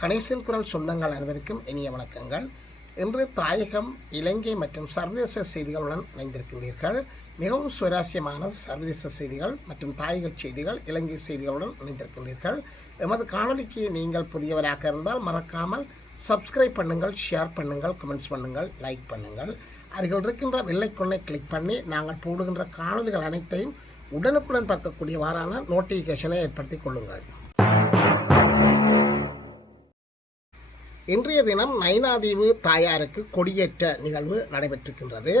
கணேசன் குரல் சொந்தங்கள் அனைவருக்கும் இனிய வணக்கங்கள். இன்று தாயகம், இலங்கை மற்றும் சர்வதேச செய்திகளுடன் இணைந்திருக்கின்றீர்கள். மிகவும் சுவாரஸ்யமான சர்வதேச செய்திகள் மற்றும் தாயக செய்திகள், இலங்கை செய்திகளுடன் இணைந்திருக்கின்றீர்கள். எமது காணொலிக்கு நீங்கள் புதியவராக இருந்தால் மறக்காமல் சப்ஸ்கிரைப் பண்ணுங்கள், ஷேர் பண்ணுங்கள், கமெண்ட்ஸ் பண்ணுங்கள், லைக் பண்ணுங்கள். அருகில் இருக்கின்ற வெள்ளைக்கொன்னை கிளிக் பண்ணி நாங்கள் போடுகின்ற காணொலிகள் அனைத்தையும் உடனுக்குடன் பார்க்கக்கூடியவாறான நோட்டிஃபிகேஷனை ஏற்படுத்திக் கொள்ளுங்கள். இன்றைய தினம் நைனாதீவு தாயாருக்கு கொடியேற்ற நிகழ்வு நடைபெற்றிருக்கின்றது.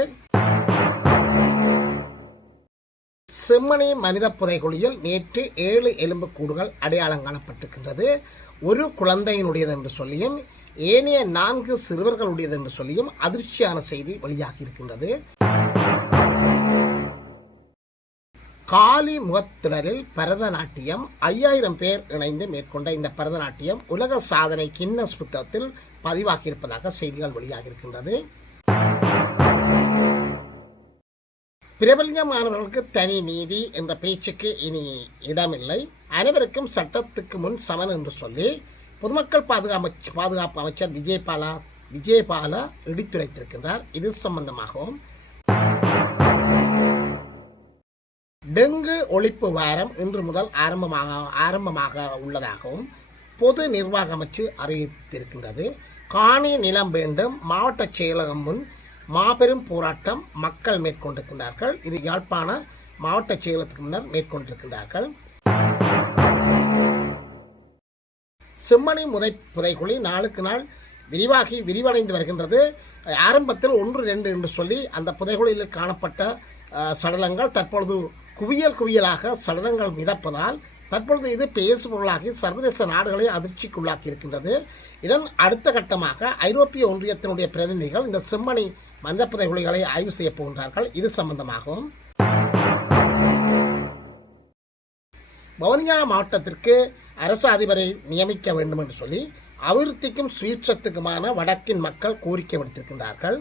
செம்மணி மனித புதைகுழியில் நேற்று 7 எலும்புக்கூடுகள் அடையாளம் காணப்பட்டிருக்கின்றது. ஒரு குழந்தையினுடையது என்று சொல்லியும் ஏனைய 4 சிறுவர்களுடையது என்று சொல்லியும் அதிர்ச்சியான செய்தி வெளியாகி இருக்கின்றது. காலி முகத்திடலில் பரதநாட்டியம் 5000 பேர் இணைந்து மேற்கொண்ட இந்த பரதநாட்டியம் உலக சாதனை கின்னஸ் புத்தகத்தில் பதிவாகியிருப்பதாக செய்திகள் வெளியாகியிருக்கின்றது. பிரபல்யமானவர்களுக்கு தனி நீதி என்ற பேச்சுக்கு இனி இடமில்லை, அனைவருக்கும் சட்டத்துக்கு முன் சமன் என்று சொல்லி பொதுமக்கள் பாதுகாப்பு அமைச்சர் விஜயபால எடுத்துரைத்திருக்கின்றார். இது சம்பந்தமாகவும் டெங்கு ஒழிப்பு வாரம் இன்று முதல் ஆரம்பமாக உள்ளதாகவும் பொது நிர்வாக அமைச்சு அறிவித்திருக்கின்றது. காணி நிலம் வேண்டும், மாவட்ட செயலகம் முன் மாபெரும் போராட்டம் மக்கள் மேற்கொண்டிருக்கின்றார்கள். இது யாழ்ப்பாண மாவட்ட செயலகத்துக்கு முன்னர் மேற்கொண்டிருக்கின்றார்கள். செம்மணி புதைகுழி நாளுக்கு நாள் விரிவடைந்து வருகின்றது. ஆரம்பத்தில் 1-2 என்று சொல்லி அந்த புதைகுழியில் காணப்பட்ட சடலங்கள் தற்பொழுது குவியலாக சடலங்கள் மிதப்பதால் தற்பொழுது இது பேசுபொருளாகி சர்வதேச நாடுகளை அதிர்ச்சிக்குள்ளாக்கி இருக்கின்றது. இதன் அடுத்த கட்டமாக ஐரோப்பிய ஒன்றியத்தினுடைய பிரதிநிதிகள் இந்த செம்மணி மனித புதைகுழிகளை ஆய்வு செய்ய போகின்றார்கள். இது சம்பந்தமாகவும் வவுனியா மாவட்டத்திற்கு அரசு அதிபரை நியமிக்க வேண்டும் என்று சொல்லி அபிவிருத்திக்கும் சுயேட்சத்துக்குமான வடக்கின் மக்கள் கோரிக்கை விடுத்திருக்கின்றார்கள்.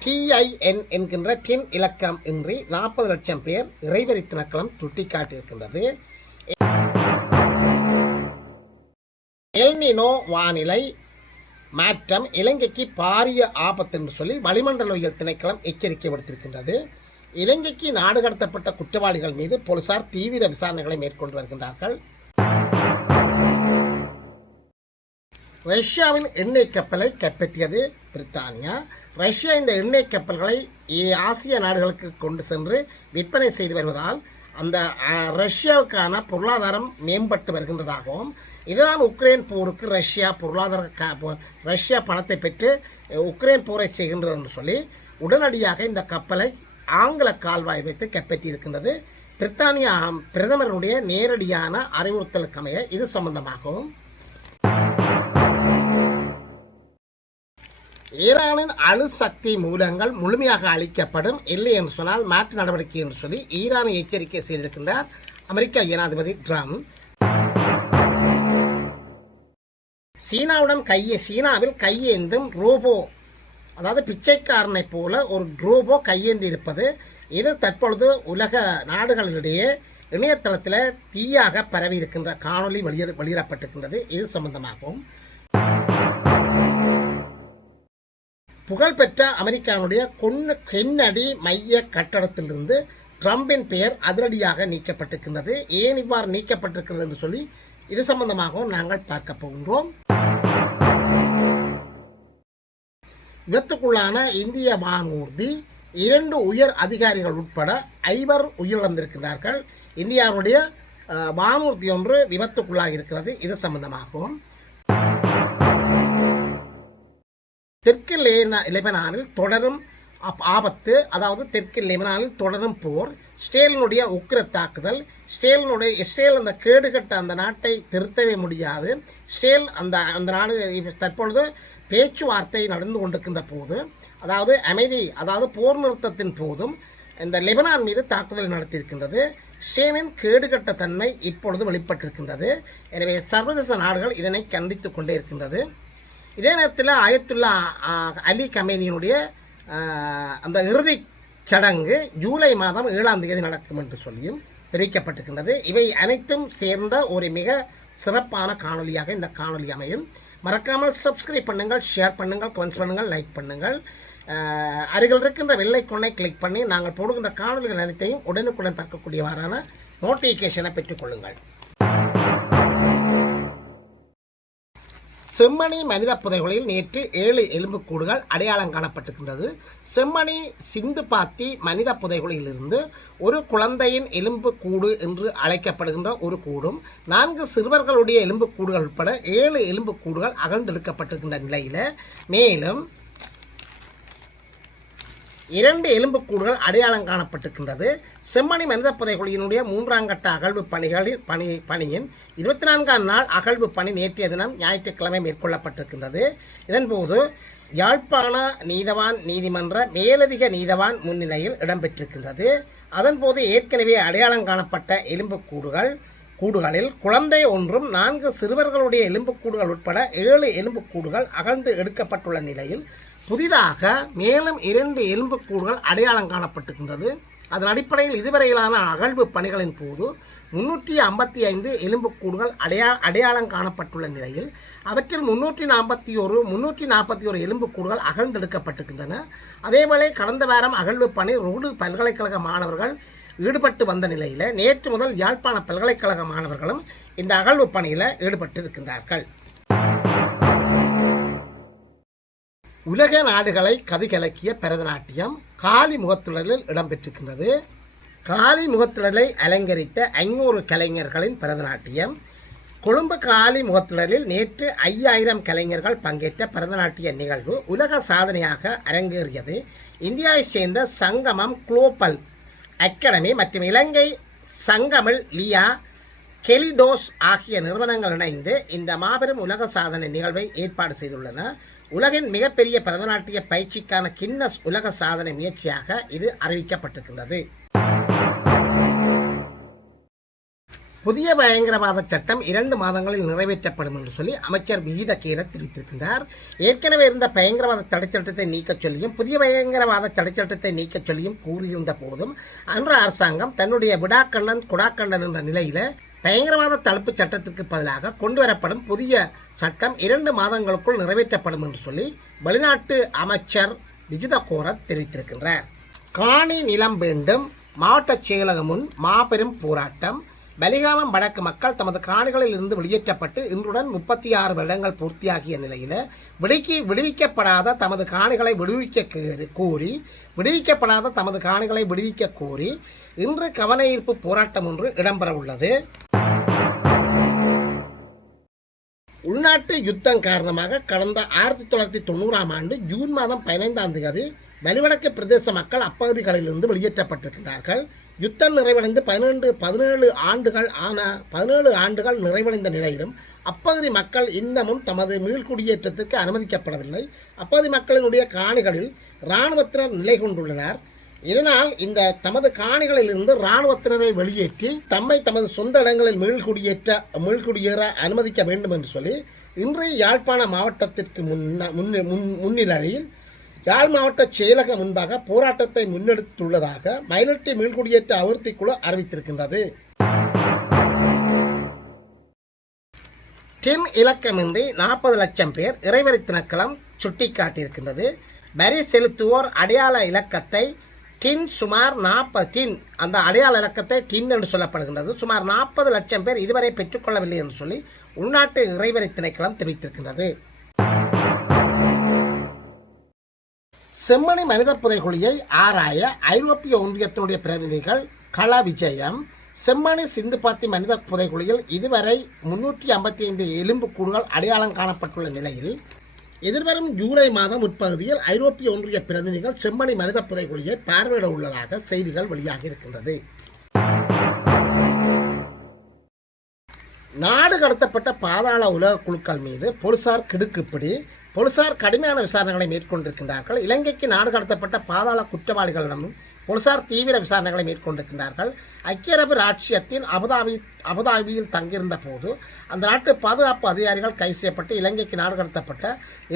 TIN என்கின்ற டின் இலக்கம் இன்றி 40 லட்சம் பேர் இறைவரி திணைக்களம் சுட்டிக்காட்டியிருக்கின்றது. எல்னினோ வானிலை மாற்றம் இலங்கைக்கு பாரிய ஆபத்து என்று சொல்லி வளிமண்டலவியல் திணைக்களம் எச்சரிக்கை விடுத்திருக்கின்றது. இலங்கைக்கு நாடு கடத்தப்பட்ட குற்றவாளிகள் மீது போலீசார் தீவிர விசாரணைகளை மேற்கொண்டு வருகின்றார்கள். ரஷ்யாவின் எண்ணெய் கப்பலை கைப்பற்றியது பிரித்தானியா. ரஷ்யா இந்த எண்ணெய் கப்பல்களை ஆசிய நாடுகளுக்கு கொண்டு சென்று விற்பனை செய்து வருவதால் அந்த ரஷ்யாவுக்கான பொருளாதாரம் மேம்பட்டு வருகின்றதாகவும், இதுதான் உக்ரைன் போருக்கு ரஷ்யா பணத்தை பெற்று உக்ரைன் போரை செய்கின்றது என்று சொல்லி உடனடியாக இந்த கப்பலை ஆங்கில கால்வாய் வைத்து கைப்பற்றியிருக்கின்றது. பிரித்தானியா பிரதமருடைய நேரடியான அறிவுறுத்தலுக்கு அமைய இது சம்பந்தமாகவும் ஈரானின் அணுசக்தி மூலங்கள் முழுமையாக அளிக்கப்படும், இல்லை என்று சொன்னால் மாற்று நடவடிக்கை என்று சொல்லி ஈரானை எச்சரிக்கை செய்திருக்கின்றார் அமெரிக்க ஜனாதிபதி ட்ரம்ப். சீனாவில் கையேந்தும் ரோபோ, அதாவது பிச்சைக்காரனை போல ஒரு ரோபோ கையேந்தி இருப்பது, இது தற்பொழுது உலக நாடுகளிடையே இணையதளத்தில் தீயாக பரவி இருக்கின்ற காணொலி வெளியிடப்பட்டிருக்கின்றது. இது சம்பந்தமாகவும் புகழ்பெற்ற அமெரிக்காவுடைய கென்னடி மைய கட்டடத்திலிருந்து ட்ரம்பின் பெயர் அதிரடியாக நீக்கப்பட்டிருக்கின்றது. ஏன் இவ்வாறு நீக்கப்பட்டிருக்கிறது என்று சொல்லி இது சம்பந்தமாகவும் நாங்கள் பார்க்க போகின்றோம். விபத்துக்குள்ளான இந்திய வானூர்தி 2 உயர் அதிகாரிகள் உட்பட 5 உயிரிழந்திருக்கிறார்கள். இந்தியாவுடைய வானூர்தி ஒன்று விபத்துக்குள்ளாக இருக்கிறது. இது சம்பந்தமாகவும் தெற்கு லெபனானில் தொடரும் ஆபத்து, அதாவது தெற்கு லெபனானில் தொடரும் போர், இஸ்ரேலினுடைய உக்கிர தாக்குதல், இஸ்ரேல் அந்த கேடுகட்ட அந்த நாட்டை திருத்தவே முடியாது. இஸ்ரேல் அந்த நாடு தற்பொழுது பேச்சுவார்த்தை நடந்து கொண்டிருக்கின்ற போது, அதாவது போர் நிறுத்தத்தின் போதும் இந்த லெபனான் மீது தாக்குதல் நடத்தியிருக்கின்றது. இஸ்ரேலின் கேடுகட்ட தன்மை இப்பொழுது வெளிப்பட்டிருக்கின்றது. எனவே சர்வதேச நாடுகள் இதனை கண்டித்து கொண்டே இருக்கின்றது. இதே நேரத்தில் ஆயத்துல்லா அலி கமேனியினுடைய அந்த இறுதிச் சடங்கு ஜூலை மாதம் 7ஆம் தேதி நடக்கும் என்று சொல்லியும் தெரிவிக்கப்பட்டிருக்கின்றது. இவை அனைத்தும் சேர்ந்த ஒரு மிக சிறப்பான காணொலியாக இந்த காணொலி அமையும். மறக்காமல் சப்ஸ்கிரைப் பண்ணுங்கள், ஷேர் பண்ணுங்கள், கமெண்ட்ஸ் பண்ணுங்கள், லைக் பண்ணுங்கள். அருகில் இருக்கின்ற வெள்ளைக்கொன்னை கிளிக் பண்ணி நாங்கள் போடுகின்ற காணொலிகள் அனைத்தையும் உடனுக்குடன் பார்க்கக்கூடியவாறான நோட்டிஃபிகேஷனை பெற்றுக்கொள்ளுங்கள். செம்மணி மனித புதைகுழியில் நேற்று 7 எலும்புக்கூடுகள் அடையாளம் காணப்பட்டிருக்கின்றது. செம்மணி சிந்துபாத்தி மனித புதைகுழியிலிருந்து ஒரு குழந்தையின் எலும்புக்கூடு என்று அழைக்கப்படுகின்ற ஒரு கூடும் 4 சிறுவர்களுடைய எலும்புக்கூடுகள் உட்பட 7 எலும்புக்கூடுகள் அகழ்ந்தெடுக்கப்பட்டிருக்கின்ற நிலையில் மேலும் 2 எலும்புக்கூடுகள் அடையாளம் காணப்பட்டிருக்கின்றது. செம்மணி மனித புதைகுழியினுடைய 3ஆம் கட்ட அகழ்வு பணியின் 24ஆம் நாள் அகழ்வு பணி நேற்றைய தினம் ஞாயிற்றுக்கிழமை மேற்கொள்ளப்பட்டிருக்கின்றது. இதன்போது யாழ்ப்பாண நீதவான் நீதிமன்ற மேலதிக நீதவான் முன்னிலையில் இடம்பெற்றிருக்கின்றது. அதன்போது ஏற்கனவே அடையாளம் காணப்பட்ட எலும்புக்கூடுகளில் குழந்தை ஒன்றும் 4 சிறுவர்களுடைய எலும்புக்கூடுகள் உட்பட 7 எலும்புக்கூடுகள் அகழ்ந்து எடுக்கப்பட்டுள்ள நிலையில் புதிதாக மேலும் 2 எலும்புக்கூடுகள் அடையாளம் காணப்பட்டிருக்கின்றது. அதன் அடிப்படையில் இதுவரையிலான அகழ்வு பணிகளின் போது 355 எலும்புக்கூடுகள் அடையாளம் காணப்பட்டுள்ள நிலையில் அவற்றில் 341 எலும்புக்கூடுகள் அகழ்ந்தெடுக்கப்பட்டிருக்கின்றன. அதேவேளை கடந்த வாரம் அகழ்வு பணி ரோடு பல்கலைக்கழக மாணவர்கள் ஈடுபட்டு வந்த நிலையில் நேற்று முதல் யாழ்ப்பாண பல்கலைக்கழக மாணவர்களும் இந்த அகழ்வு பணியில் ஈடுபட்டிருக்கின்றார்கள். உலக நாடுகளை கதிகலக்கிய பரதநாட்டியம் காலி முகத்துடலில் இடம்பெற்றிருக்கின்றது. காலி முகத்துடலை அலங்கரித்த 500 கலைஞர்களின் பரதநாட்டியம். கொழும்பு காலி முகத்துடலில் நேற்று 5000 கலைஞர்கள் பங்கேற்ற பரதநாட்டிய நிகழ்வு உலக சாதனையாக அரங்கேறியது. இந்தியாவை சேர்ந்த சங்கமம் குளோபல் அகாடமி மற்றும் இலங்கை சங்கமில் லியா கெலிடோஸ் ஆகிய நிறுவனங்கள் இணைந்து இந்த மாபெரும் உலக சாதனை நிகழ்வை ஏற்பாடு செய்துள்ளன. உலகின் மிகப்பெரிய பரதநாட்டிய பயிற்சிக்கான கின்னஸ் உலக சாதனை முயற்சியாக இது அறிவிக்கப்பட்டிருக்கின்றது. புதிய பயங்கரவாத சட்டம் 2 மாதங்களில் நிறைவேற்றப்படும் என்று சொல்லி அமைச்சர் விஜித தெரிவித்திருக்கின்றார். ஏற்கனவே இருந்த பயங்கரவாத தடைச்சட்டத்தை நீக்கச் சொல்லியும் புதிய பயங்கரவாத தடைச்சட்டத்தை நீக்கச் சொல்லியும் கூறியிருந்த போதும் அன்று அரசாங்கம் தன்னுடைய விடாக்கண்ணன் குடாக்கண்ணன் என்ற நிலையில் பயங்கரவாத தடுப்பு சட்டத்திற்கு பதிலாக கொண்டுவரப்படும் புதிய சட்டம் 2 மாதங்களுக்குள் நிறைவேற்றப்படும் என்று சொல்லி வெளிநாட்டு அமைச்சர் விஜித தெரிவித்திருக்கின்றார். காணி நிலம் வேண்டும் மாவட்ட செயலகம் முன் மாபெரும் போராட்டம். பலிகாமம் வடக்கு மக்கள் தமது காணிகளில் இருந்து வெளியேற்றப்பட்டு இன்றுடன் 36 வருடங்கள் பூர்த்தியாகிய நிலையில் விடுவிக்கப்படாத தமது காணிகளை விடுவிக்க கோரி இன்று கவன ஈர்ப்பு போராட்டம் ஒன்று இடம்பெற உள்ளது. உள்நாட்டு யுத்தம் காரணமாக கடந்த 1990ஆம் ஆண்டு ஜூன் மாதம் 15ஆம் தேதி வலிவடக்கு பிரதேச மக்கள் அப்பகுதிகளிலிருந்து வெளியேற்றப்பட்டிருக்கிறார்கள். யுத்தம் நிறைவடைந்து 17 ஆண்டுகள் நிறைவடைந்த நிலையிலும் அப்பகுதி மக்கள் இன்னமும் தமது மீள்குடியேற்றத்திற்கு அனுமதிக்கப்படவில்லை. அப்பகுதி மக்களினுடைய காணிகளில் இராணுவத்தினர் நிலை கொண்டுள்ளனர். இதனால் இந்த தமது காணிகளிலிருந்து இராணுவத்தினரை வெளியேற்றி தமது சொந்த இடங்களில் மீள்குடியேற அனுமதிக்க வேண்டும் என்று சொல்லி இன்றைய யாழ்ப்பாண மாவட்டத்திற்கு முன்னிலையில் யாழ் மாவட்ட செயலக முன்பாக போராட்டத்தை முன்னெடுத்துள்ளதாக மயிலட்டி மீள்குடியேற்ற அபிவிருத்தி குழு அறிவித்திருக்கின்றது. டின் இலக்கமின்றி 40 லட்சம் பேர் இறைவரி திணைக்களம் சுட்டிக்காட்டியிருக்கின்றது. வரி செலுத்துவோர் அடையாள இலக்கத்தை டின் சுமார் 40 அந்த அடையாள இலக்கத்தை டின் என்று சொல்லப்படுகின்றது. சுமார் 40 லட்சம் பேர் இதுவரை பெற்றுக்கொள்ளவில்லை என்று சொல்லி உள்நாட்டு இறைவரி திணைக்களம் தெரிவித்திருக்கின்றது. செம்மணி மனித புதைகுழியை ஆராய ஐரோப்பிய ஒன்றியத்தினுடைய பிரதிநிதிகள் கள விஜயம். செம்மணி சிந்துபாத்தி மனித புதைகுழியில் இதுவரை 355 எலும்புக்கூடுகள் அடையாளம் காணப்பட்டுள்ள நிலையில் எதிர்வரும் ஜூலை மாதம் முற்பகுதியில் ஐரோப்பிய ஒன்றிய பிரதிநிதிகள் செம்மணி மனித புதைகுழியை பார்வையிட உள்ளதாக செய்திகள் வெளியாகி இருக்கின்றது. நாடு கடத்தப்பட்ட பாதாள உலக குழுக்கள் மீது போலீசார் கிடுக்குப்பிடி. போலீசார் கடுமையான விசாரணைகளை மேற்கொண்டிருக்கின்றார்கள். இலங்கைக்கு நாடு கடத்தப்பட்ட பாதாள குற்றவாளிகளிடமும் போலீசார் தீவிர விசாரணைகளை மேற்கொண்டிருக்கின்றார்கள். ஐக்கிய அரபு ராச்சியத்தின் அபுதாபியில் தங்கியிருந்த போது அந்த நாட்டு பாதுகாப்பு அதிகாரிகள் கைது செய்யப்பட்டு இலங்கைக்கு நாடு கடத்தப்பட்ட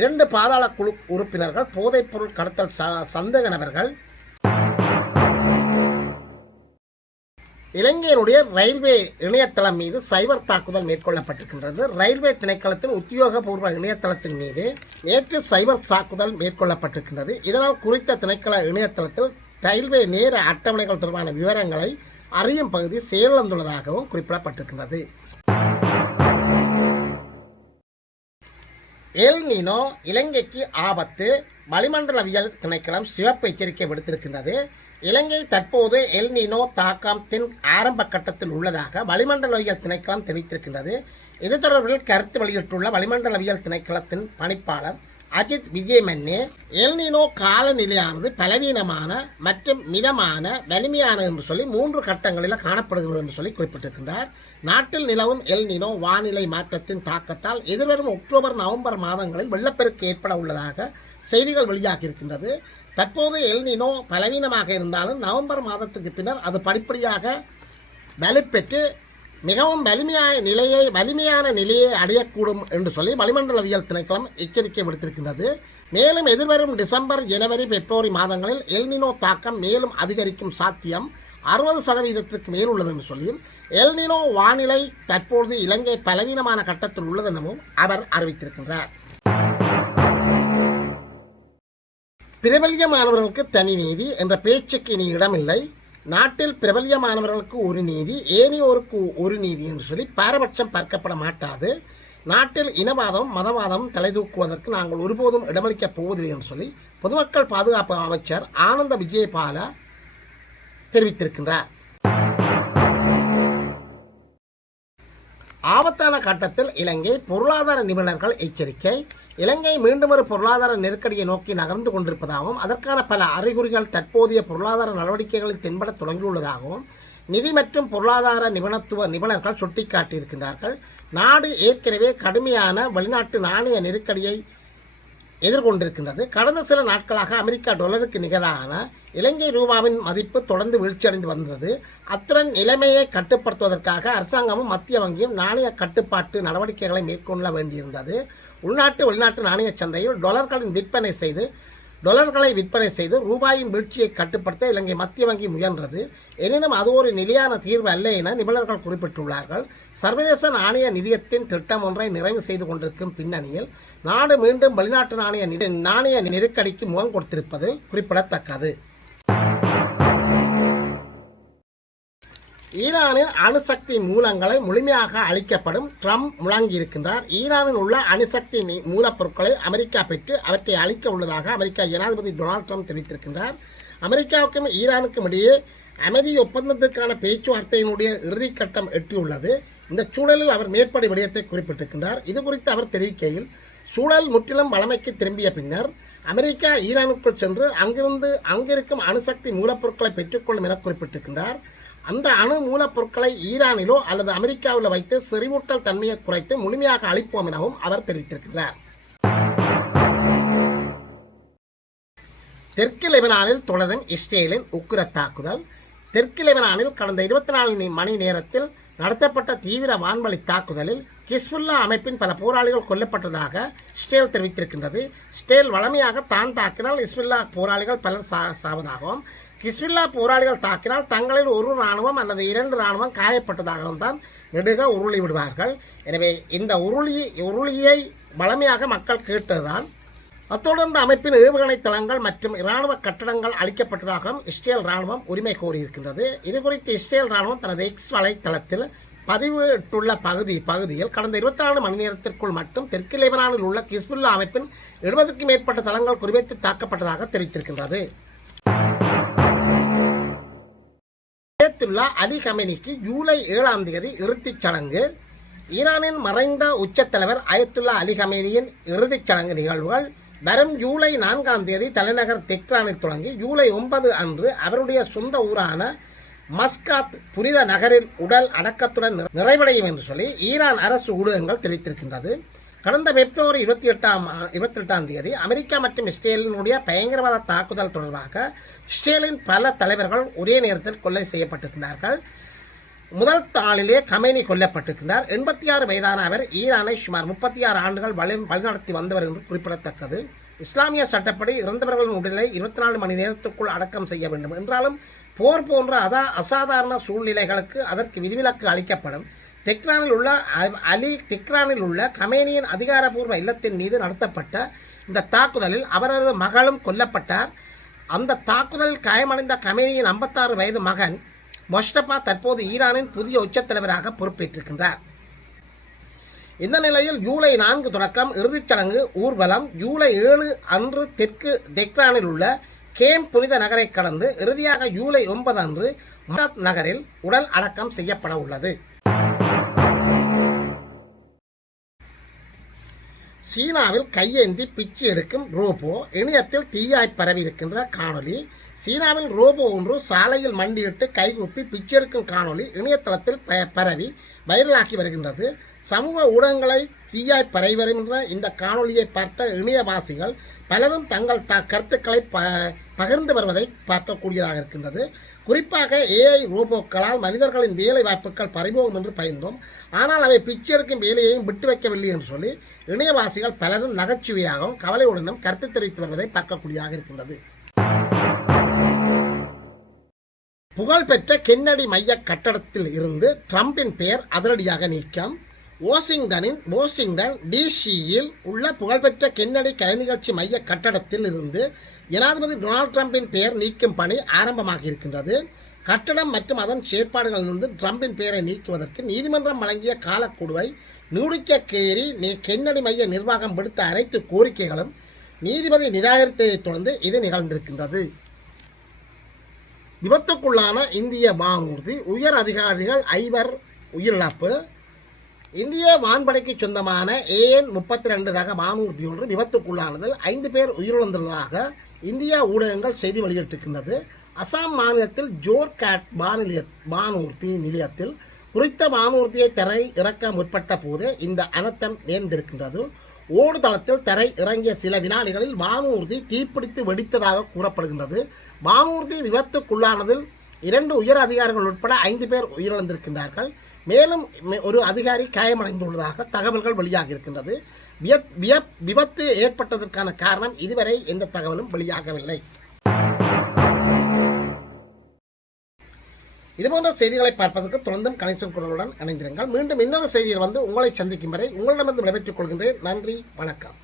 2 பாதாள குழு உறுப்பினர்கள் போதைப்பொருள் கடத்தல் சந்தேக நபர்கள் இலங்கையினுடைய ரயில்வே இணையதளம் மீது சைபர் தாக்குதல் மேற்கொள்ளப்பட்டிருக்கின்றது. ரயில்வே திணைக்களத்தின் உத்தியோகபூர்வ இணையதளத்தின் மீது நேற்று சைபர் தாக்குதல் மேற்கொள்ளப்பட்டிருக்கின்றது. இதனால் குறித்த திணைக்கள இணையதளத்தில் ரயில்வே நேர அட்டவணைகள் தொடர்பான விவரங்களை அறியும் பகுதி செயலிழந்துள்ளதாகவும் குறிப்பிடப்பட்டிருக்கின்றது. எல் நீனோ இலங்கைக்கு ஆபத்து, வளிமண்டலவியல் திணைக்களம் சிவப்பு எச்சரிக்கை விடுத்திருக்கின்றது. இலங்கை தற்போது எல் நீனோ தாக்கத்தின் ஆரம்ப கட்டத்தில் உள்ளதாக வளிமண்டலவியல் திணைக்களம் தெரிவித்திருக்கின்றது. இது தொடர்பில் கருத்து வெளியிட்டுள்ள வளிமண்டலவியல் திணைக்களத்தின் பணிப்பாளர் அஜித் விஜயமன்னே, எல் நீனோ காலநிலையானது பலவீனமான மற்றும் மிதமான வலிமையான என்று சொல்லி 3 கட்டங்களில் காணப்படுகிறது என்று சொல்லி குறிப்பிட்டிருக்கின்றார். நாட்டில் நிலவும் எல் நீனோ வானிலை மாற்றத்தின் தாக்கத்தால் எதிர்வரும் அக்டோபர் நவம்பர் மாதங்களில் வெள்ளப்பெருக்கு ஏற்பட உள்ளதாக செய்திகள் வெளியாகியிருக்கின்றது. தற்போது எல் நீனோ பலவீனமாக இருந்தாலும் நவம்பர் மாதத்துக்கு பின்னர் அது படிப்படியாக வலுப்பெற்று மிகவும் வலிமையான நிலையை அடையக்கூடும் என்று சொல்லி வளிமண்டலவியல் திணைக்களம் எச்சரிக்கை விடுத்திருக்கின்றது. மேலும் எதிர்வரும் டிசம்பர், ஜனவரி, பிப்ரவரி மாதங்களில் எல் நீனோ தாக்கம் மேலும் அதிகரிக்கும் சாத்தியம் 60% மேல் உள்ளது என்று சொல்லியும் எல் நீனோ வானிலை தற்போது இலங்கை பலவீனமான கட்டத்தில் உள்ளது எனவும் அவர் அறிவித்திருக்கின்றார். பிரபல்யமானவர்களுக்கு தனி நீதி என்ற பேச்சுக்கு இனி இடமில்லை. நாட்டில் பிரபல்யமானவர்களுக்கு ஒரு நீதி, ஏனையோருக்கு ஒரு நீதி என்று சொல்லி பாரபட்சம் பார்க்கப்பட மாட்டாது. நாட்டில் இனவாதமும் மதவாதமும் தலைதூக்குவதற்கு நாங்கள் ஒருபோதும் இடமளிக்கப் போவதில்லை என்று சொல்லி பொதுமக்கள் பாதுகாப்பு அமைச்சர் ஆனந்த விஜயபால தெரிவித்திருக்கின்றார். ஆபத்தான கட்டத்தில் இலங்கை, பொருளாதார நிபுணர்கள் எச்சரிக்கை. இலங்கை மீண்டும் ஒரு பொருளாதார நெருக்கடியை நோக்கி நகர்ந்து கொண்டிருப்பதாகவும் அதற்கான பல அறிகுறிகள் தற்போதைய பொருளாதார நடவடிக்கைகளில் தென்பட தொடங்கியுள்ளதாகவும் நிதி மற்றும் பொருளாதார நிபுணர்கள் சுட்டிக்காட்டியிருக்கின்றார்கள். நாடு ஏற்கனவே கடுமையான வெளிநாட்டு நாணய நெருக்கடியை எதிர்கொண்டிருக்கின்றது. கடந்த சில நாட்களாக அமெரிக்கா டாலருக்கு நிகரான இலங்கை ரூபாவின் மதிப்பு தொடர்ந்து வீழ்ச்சியடைந்து வந்தது. அத்துடன் நிலைமையை கட்டுப்படுத்துவதற்காக அரசாங்கமும் மத்திய வங்கியும் நாணய கட்டுப்பாட்டு நடவடிக்கைகளை மேற்கொள்ள வேண்டியிருந்தது. உள்நாட்டு வெளிநாட்டு நாணய சந்தையில் டாலர்களை விற்பனை செய்து ரூபாயின் வீழ்ச்சியை கட்டுப்படுத்த இலங்கை மத்திய வங்கி முயன்றது. எனினும் அது ஒரு நிலையான தீர்வு அல்ல என நிபுணர்கள் குறிப்பிட்டுள்ளார்கள். சர்வதேச நாணய நிதியத்தின் திட்டம் ஒன்றை நிறைவு செய்து கொண்டிருக்கும் பின்னணியில் நாடு மீண்டும் வெளிநாட்டு நாணய நெருக்கடிக்கு முகம் கொடுத்திருப்பது குறிப்பிடத்தக்கது. ஈரானின் அணுசக்தி மூலங்களை முழுமையாக அளிக்கப்படும் ட்ரம்ப் முழங்கியிருக்கின்றார். ஈரானில் உள்ள அணுசக்தி மூலப்பொருட்களை அமெரிக்கா பெற்று அவற்றை அளிக்க உள்ளதாக அமெரிக்கா ஜனாதிபதி டொனால்ட் ட்ரம்ப் தெரிவித்திருக்கின்றார். அமெரிக்காவுக்கும் ஈரானுக்கும் இடையே அமைதி ஒப்பந்தத்திற்கான பேச்சுவார்த்தையினுடைய இறுதிக்கட்டம் எட்டியுள்ளது. இந்த சூழலில் அவர் மேற்படி விடயத்தை குறிப்பிட்டிருக்கின்றார். இது குறித்து அவர் தெரிவிக்கையில், சூழல் முற்றிலும் வளமைக்கு திரும்பிய பின்னர் அமெரிக்கா ஈரானுக்குள் சென்று அங்கிருக்கும் அணுசக்தி மூலப்பொருட்களை பெற்றுக்கொள்ளும் என குறிப்பிட்டிருக்கின்றார். அந்த அணு மூலப்பொருட்களை ஈரானிலோ அல்லது அமெரிக்காவில் வைத்து செறிவூட்டல் தன்மையை குறைத்து முழுமையாக அளிப்போம் எனவும் அவர் தெரிவித்திருக்கிறார். தெற்கு லெபனானில் தொடரும் இஸ்ரேலின் உக்கிர தாக்குதல். தெற்கு லெபனானில் கடந்த 24 மணி நேரத்தில் நடத்தப்பட்ட தீவிர வான்வழி தாக்குதலில் ஹிஸ்புல்லா அமைப்பின் பல போராளிகள் கொல்லப்பட்டதாக இஸ்ரேல் தெரிவித்திருக்கின்றது. இஸ்ரேல் வழமையாக தான் தாக்கினால் ஹிஸ்புல்லா போராளிகள் பலர் சாவதாகவும், ஹிஸ்புல்லா போராளிகள் தாக்கினால் தங்களில் ஒரு இராணுவம் அல்லது 2 இராணுவம் காயப்பட்டதாகவும் தான் நெடுக உருளி விடுவார்கள். எனவே இந்த உருளியை வழமையாக மக்கள் கேட்டதுதான். அத்தோடு அந்த அமைப்பின் ஏவுகணை தளங்கள் மற்றும் இராணுவ கட்டடங்கள் அளிக்கப்பட்டதாகவும் இஸ்ரேல் இராணுவம் உரிமை கோரியிருக்கின்றது. இது குறித்து இஸ்ரேல் இராணுவம் தனது எக்ஸ் வலைத்தளத்தில் பதிவிட்டுள்ள பகுதியில் கடந்த 24 மணி நேரத்திற்குள் மட்டும் தெற்கு லெபனானில் உள்ள ஹிஸ்புல்லா அமைப்பின் 70க்கும் மேற்பட்ட தளங்கள் குறிவைத்து தாக்கப்பட்டதாக தெரிவித்திருக்கின்றது. அலி கமேனிக்கு ஜூலை 7ஆம் தேதி இறுதிச் சடங்கு. ஈரானின் மறைந்த உச்சத்தலைவர் அயத்துல்லா அலி கமேனியின் இறுதிச் சடங்கு நிகழ்வுகள் வரும் ஜூலை 4ஆம் தேதி தலைநகர் தெஹ்ரானில் தொடங்கி ஜூலை 9 அன்று அவருடைய சொந்த ஊரான மஸ்காத் புனித நகரில் உடல் அடக்கத்துடன் நிறைவடையும் என்று சொல்லி ஈரான் அரசு ஊடகங்கள் தெரிவித்திருக்கின்றது. கடந்த பிப்ரவரி 28ஆம் தேதி அமெரிக்கா மற்றும் இஸ்ரேலினுடைய பயங்கரவாத தாக்குதல் தொடர்பாக இஸ்ரேலின் பல தலைவர்கள் ஒரே நேரத்தில் கொலை செய்யப்பட்டிருக்கிறார்கள். முதல் நாளிலே கமேனி கொல்லப்பட்டிருக்கிறார். 86 வயதான அவர் ஈரானை சுமார் 36 ஆண்டுகள் வழிநடத்தி வந்தவர் என்று குறிப்பிடத்தக்கது. இஸ்லாமிய சட்டப்படி இறந்தவர்களின் உடலை 24 மணி நேரத்துக்குள் அடக்கம் செய்ய வேண்டும் என்றாலும் போர் போன்ற அசாதாரண சூழ்நிலைகளுக்கு அதற்கு விதிவிலக்கு அளிக்கப்படும். தெஹ்ரானில் உள்ள கமேனியின் அதிகாரப்பூர்வ இல்லத்தின் மீது நடத்தப்பட்ட இந்த தாக்குதலில் அவரது மகளும் கொல்லப்பட்டார். அந்த தாக்குதலில் காயமடைந்த கமேனியின் 56 வயது மகன் மொஸ்டபா தற்போது ஈரானின் புதிய உச்சத்தலைவராக பொறுப்பேற்றிருக்கின்றார். இந்த நிலையில் ஜூலை 4 தொடக்கம் இறுதிச் சடங்கு ஊர்வலம் ஜூலை 7 அன்று தெற்கு தெஹ்ரானில் உள்ள கேம் புனித நகரை கடந்து இறுதியாக ஜூலை 9 அன்று மஸ்கட் நகரில் உடல் அடக்கம் செய்யப்பட உள்ளது. சீனாவில் கையேந்தி பிச்சு எடுக்கும் ரோபோ இணையத்தில் தீயாய் பரவி இருக்கின்ற காணொலி. சீனாவில் ரோபோ ஒன்று சாலையில் மண்டியிட்டு கைகூப்பி பிச்செடுக்கும் காணொலி இணையதளத்தில் பரவி வைரலாகி வருகின்றது. சமூக ஊடகங்களை தீயாய் பரவி வருகின்ற இந்த காணொலியை பார்த்த இணையவாசிகள் பலரும் தங்கள் கருத்துக்களை பகிர்ந்து வருவதை பார்க்கக்கூடியதாக இருக்கின்றது. குறிப்பாக ஏஐ ரோபோக்களால் மனிதர்களின் வேலை வாய்ப்புகள் பறிபோகும் என்று பயந்தோம், ஆனால் அவை பிச்செடுக்கும் வேலையையும் விட்டு வைக்கவில்லை என்று சொல்லி இணையவாசிகள் பலரும் நகைச்சுவையாகவும் கவலையுடனும் கருத்து தெரிவித்து வருவதை பார்க்கக்கூடியதாக இருக்கின்றது. புகழ்பெற்ற கென்னடி மைய கட்டடத்தில் இருந்து ட்ரம்பின் பெயர் அதிரடியாக நீக்கம். வாஷிங்டன் டிசியில் உள்ள புகழ்பெற்ற கென்னடி கலை நிகழ்ச்சி மைய கட்டடத்தில் இருந்து ஜனாதிபதி டொனால்ட் ட்ரம்பின் பெயர் நீக்கும் பணி ஆரம்பமாக இருக்கின்றது. கட்டடம் மற்றும் அதன் செயற்பாடுகளிலிருந்து ட்ரம்பின் பெயரை நீக்குவதற்கு நீதிமன்றம் வழங்கிய காலக்கெடுவை நீடிக்க கோரி கென்னடி மைய நிர்வாகம் விடுத்த அனைத்து கோரிக்கைகளும் நீதிபதி நிராகரித்ததைத் தொடர்ந்து இது நிகழ்ந்திருக்கின்றது. விபத்துக்குள்ளான இந்திய வானூர்தி உயர் அதிகாரிகள் 5 உயிரிழப்பு. இந்திய வான்படைக்கு சொந்தமான AN-32 ரக வானூர்தி ஒன்று விபத்துக்குள்ளானதில் 5 பேர் உயிரிழந்துள்ளதாக இந்தியா ஊடகங்கள் செய்தி வெளியிட்டிருக்கின்றது. அசாம் மாநிலத்தில் ஜோர்காட் வானூர்தி நிலையத்தில் குறித்த வானூர்தியை தரை இறக்க முற்பட்ட போது இந்த அனர்த்தம் நேர்ந்திருக்கின்றது. ஓடுதளத்தில் தரை இறங்கிய சில வினாடிகளில் வானூர்தி தீப்பிடித்து வெடித்ததாக கூறப்படுகின்றது. வானூர்தி விபத்துக்குள்ளானதில் 2 உயர் அதிகாரிகள் உட்பட 5 பேர் உயிரிழந்திருக்கின்றார்கள். மேலும் ஒரு அதிகாரி காயமடைந்துள்ளதாக தகவல்கள் வெளியாகி இருக்கின்றது. விபத்து ஏற்பட்டதற்கான காரணம் இதுவரை எந்த தகவலும் வெளியாகவில்லை. இதுபோன்ற செய்திகளை பார்ப்பதற்கு தொடர்ந்தும் கனெக்ஷன் குரலுடன் இணைந்திருங்கள். மீண்டும் இன்னொரு செய்தியில் உங்களை சந்திக்கும் வரை உங்களிடமிருந்து விடைபெற்றுக் கொள்கின்றேன். நன்றி, வணக்கம்.